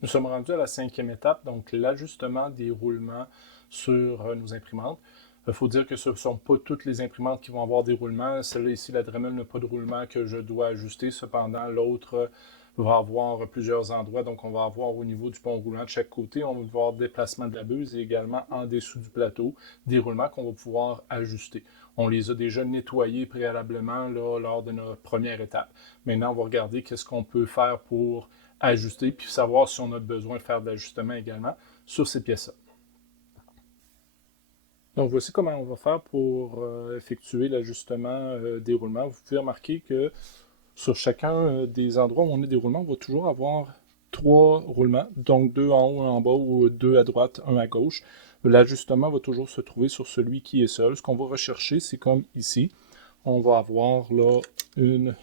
Nous sommes rendus à la cinquième étape, donc l'ajustement des roulements sur nos imprimantes. Il faut dire que ce ne sont pas toutes les imprimantes qui vont avoir des roulements. Celle-là ici, la Dremel n'a pas de roulement que je dois ajuster. Cependant, l'autre va avoir plusieurs endroits. Donc, on va avoir au niveau du pont roulant de chaque côté, on va avoir déplacement de la buse et également en dessous du plateau, des roulements qu'on va pouvoir ajuster. On les a déjà nettoyés préalablement là, lors de notre première étape. Maintenant, on va regarder qu'est-ce qu'on peut faire pour ajuster puis savoir si on a besoin de faire de l'ajustement également sur ces pièces-là. Donc, voici comment on va faire pour effectuer l'ajustement des roulements. Vous pouvez remarquer que sur chacun des endroits où on a des roulements, on va toujours avoir 3 roulements, donc 2 en haut, un en bas ou 2 à droite, un à gauche. L'ajustement va toujours se trouver sur celui qui est seul. Ce qu'on va rechercher, c'est comme ici. On va avoir là une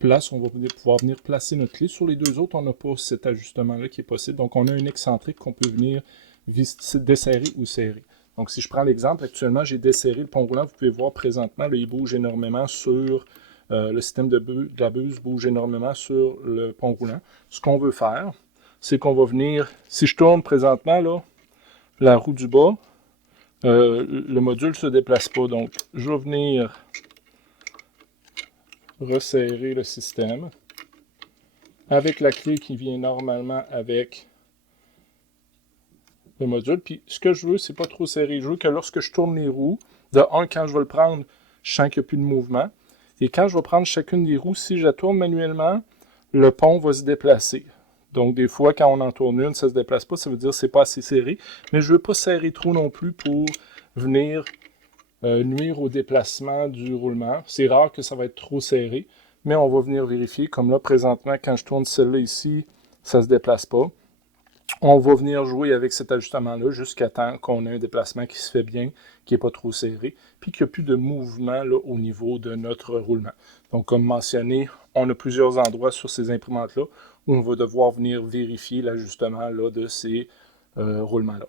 place, on va pouvoir venir placer notre clé. Sur les deux autres, on n'a pas cet ajustement-là qui est possible. Donc, on a une excentrique qu'on peut venir desserrer ou serrer. Donc, si je prends l'exemple, actuellement, j'ai desserré le pont roulant. Vous pouvez voir présentement, là, il bouge énormément sur le système de la buse, bouge énormément sur le pont roulant. Ce qu'on veut faire, c'est qu'on va venir, si je tourne présentement, là, la roue du bas, le module ne se déplace pas. Donc, je vais venir resserrer le système avec la clé qui vient normalement avec le module. Puis ce que je veux, c'est pas trop serré. Je veux que lorsque je tourne les roues, de un, quand je vais le prendre, je sens qu'il n'y a plus de mouvement. Et quand je vais prendre chacune des roues, si je la tourne manuellement, le pont va se déplacer. Donc des fois, quand on en tourne une, ça ne se déplace pas, ça veut dire que ce n'est pas assez serré. Mais je ne veux pas serrer trop non plus pour venir nuire au déplacement du roulement. C'est rare que ça va être trop serré, mais on va venir vérifier. Comme là, présentement, quand je tourne celle-là ici, ça ne se déplace pas. On va venir jouer avec cet ajustement-là jusqu'à temps qu'on ait un déplacement qui se fait bien, qui n'est pas trop serré, puis qu'il n'y a plus de mouvement là, au niveau de notre roulement. Donc, comme mentionné, on a plusieurs endroits sur ces imprimantes-là où on va devoir venir vérifier l'ajustement là, de ces roulements-là.